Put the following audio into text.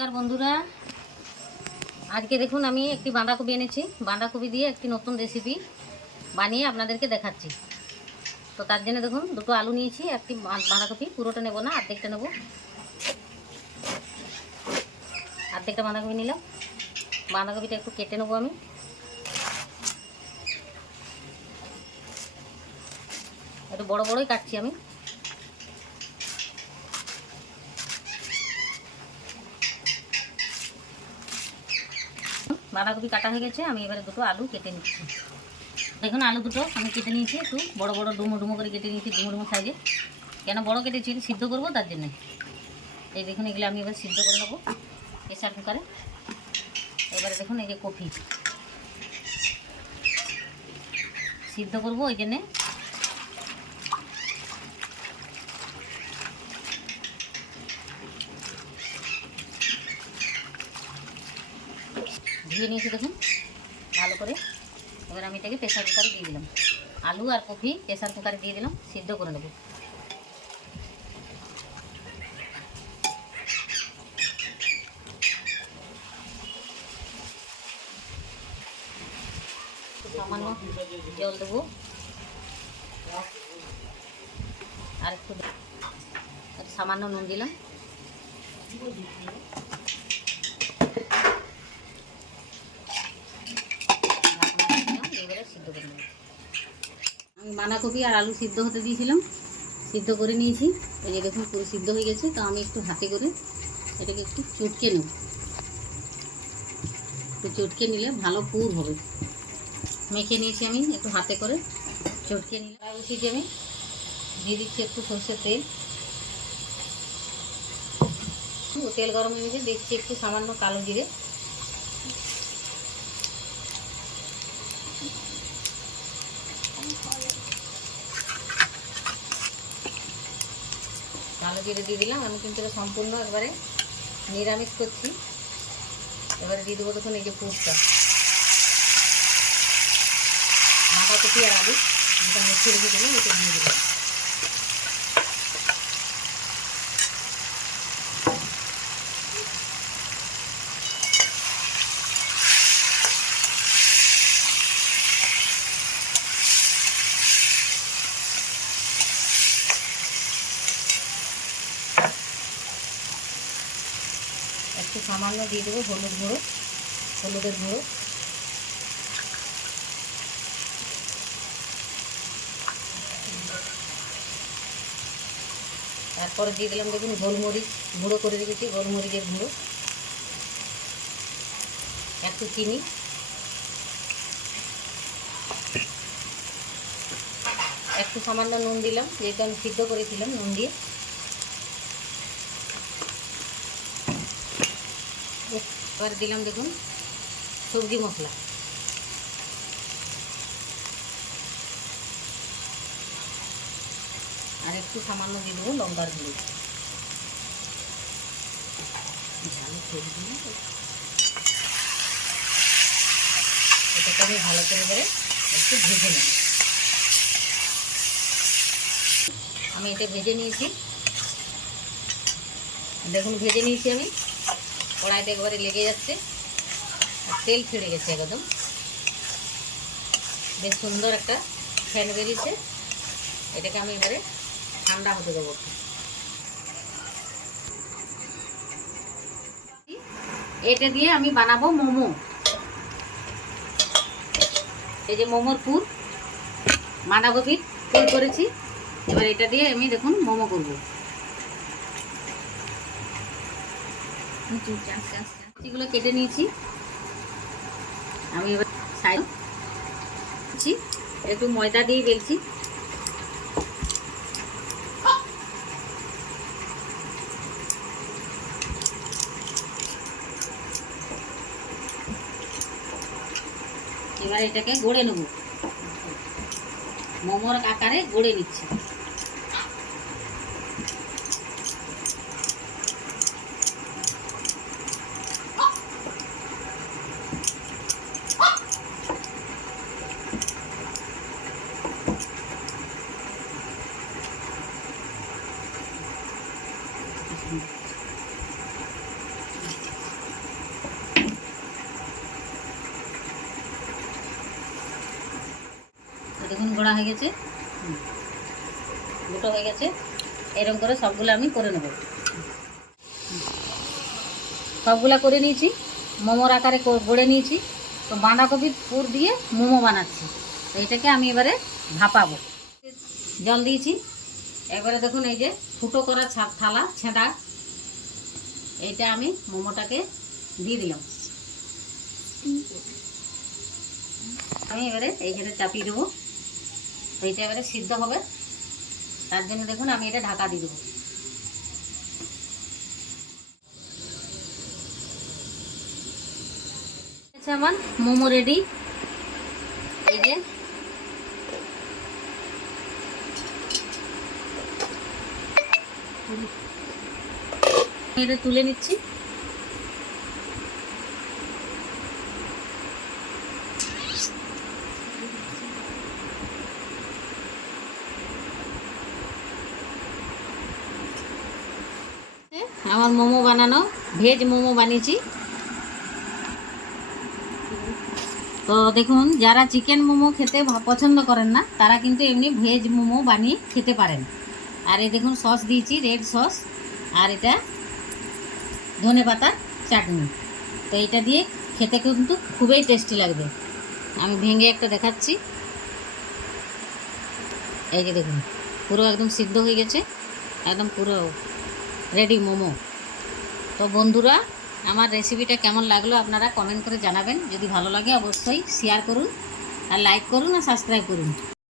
নমস্কার বন্ধুরা। আজকে দেখুন আমি একটি বাঁধাকপি এনেছি। বাঁধাকপি দিয়ে একটি নতুন রেসিপি বানিয়ে আপনাদেরকে দেখাচ্ছি। তো তার জন্য দেখুন, দুটো আলু নিয়েছি, একটি বাঁধাকপি, পুরোটা নেব না অর্ধেকটা নেব। অর্ধেকটা বাঁধাকপি নিলাম। বাঁধাকপিটা একটু কেটে নেব আমি। একটু বড় বড়ই কাটছি আমি। বাঁধাকপি কাটা হয়ে গেছে, আমি এবারে দুটো আলু কেটে নিচ্ছি। দেখুন, আলু দুটো আমি কেটে নিয়েছি একটু, বড় বড় ডুমো ডুমো করে কেটে নিয়েছি, ডুমো ডুমো সাইজে। কেন বড় কেটেছি সিদ্ধ করব তার জন্যে। এই দেখুন, এগুলো আমি এবার সিদ্ধ করে নেব প্রেশার কুকারে। এবারে দেখুন, এই যে কফি সিদ্ধ করব ওই জন্যে। ধুয়ে নিয়েছি দেখুন। ভালো করে। এবার আমি এটাকে প্রেশার কুকারে দিয়ে দিলাম। আলু আর কফি প্রেশার কুকারে দিয়ে দিলাম, সিদ্ধ করে নেব। সামান্য জল দেবো। আর একটু সামান্য নুন দিলাম এবারে সিদ্ধ করে নেব আমি বাঁধাকপি আর আলু সিদ্ধ হতে দিয়েছিলাম। সিদ্ধ করে নিয়েছি। এই যে দেখুন, পুরো সিদ্ধ হয়ে গেছে। তো আমি একটু হাতে করে এটাকে একটু চটকে নেব। একটু চটকে নিলে ভালো পুর হবে। মেখে নিয়েছি আমি একটু হাতে করে। চটকে নিলে কড়াই আমি। দিয়ে দিচ্ছি একটু সর্ষের তেল। তেল গরম হয়ে গেছে। দেখছি একটু সামান্য কালো জিরে। কালো জিরে দিয়ে দিলাম। আমি কিন্তু এটা সম্পূর্ণ একবারে নিরামিষ করছি। এবারে দিয়ে দেবো তখন এই যে পুরটা। বাঁধাকপি আর আলু। মিশিয়ে রেখে দিলাম এটা দিয়ে দিলাম। একটু সামান্য দিয়ে দেবো হলুদ গুঁড়ো, হলুদের গুঁড়ো। তারপরে দিয়ে দিলাম দেখুন গোলমরিচ, গুঁড়ো করে রেখেছি, গোলমরিচের গুঁড়ো। একটু চিনি। একটু সামান্য নুন দিলাম, যেহেতু আমি সিদ্ধ করেছিলাম নুন দিয়ে। এবার দিলাম দেখুন সবজি মশলা। আর একটু সামান্য দিয়ে দেবো লঙ্কার গুঁড়ো। সবজি এটাকে আমি ভালো করে করে একটু ভেজে নেব। আমি এটা ভেজে নিয়েছি। দেখুন, ভেজে নিয়েছি আমি। কড়াইতে একবারে লেগে যাচ্ছে। তেল ছেড়ে গেছে একদম। বেশ সুন্দর একটা ফ্যান বেরিয়েছে। এটাকে আমি এবারে ঠান্ডা হতে দেবো এটা দিয়ে আমি বানাবো মোমো। এই যে মোমোর পুর, বাঁধাকপির পুর করেছি। এবার এটা দিয়ে আমি দেখুন মোমো করব। এগুলো কেটে নিয়েছি। আমি এবার সাইড একটু ময়দা দিয়ে বেলছি। এবার এটাকে গড়ে নেব। মোমোর আকারে গড়ে নিচ্ছি। দেখুন, গোড়া হয়ে গেছে। দুটো হয়ে গেছে। এরকম করে সবগুলো আমি করে নেব। সবগুলা করে নিয়েছি। মোমোর আকারে গড়ে নিয়েছি। তো বাঁধাকপির পুর দিয়ে মোমো বানাচ্ছি। এটাকে আমি এবারে ভাপাবো। জল দিয়েছি। এবারে দেখুন, এই যে ফুটো করা ছা- থালা, ছেঁড়া, এইটা আমি মোমোটাকে দিয়ে দিলাম। আমি এবারে এইখানে চাপিয়ে দেবো। তো এটা এবারে সিদ্ধ হবে। তার জন্য দেখুন আমি এটা ঢাকা দিয়ে দেবো। আমার মোমো রেডি। এই যে। এটা তুলে নিচ্ছি। আমার মোমো বানানো, ভেজ মোমো বানিয়েছি। তো দেখুন, যারা চিকেন মোমো খেতে পছন্দ করেন না, তারা কিন্তু এমনি ভেজ মোমো বানিয়ে খেতে পারেন। আর এই দেখুন, সস দিয়েছি, রেড সস, আর এটা ধনে পাতার চাটনি। তো এটা দিয়ে খেতে কিন্তু খুবই টেস্টি লাগবে। আমি ভেঙে একটা দেখাচ্ছি। এই যে দেখুন, পুরো একদম সিদ্ধ হয়ে গেছে, একদম পুরো রেডি, মোমো। তো বন্ধুরা, আমার রেসিপিটা কেমন লাগল আপনারা কমেন্ট করে জানাবেন। যদি ভালো লাগে অবশ্যই শেয়ার করুন আর লাইক করুন আর সাবস্ক্রাইব করুন।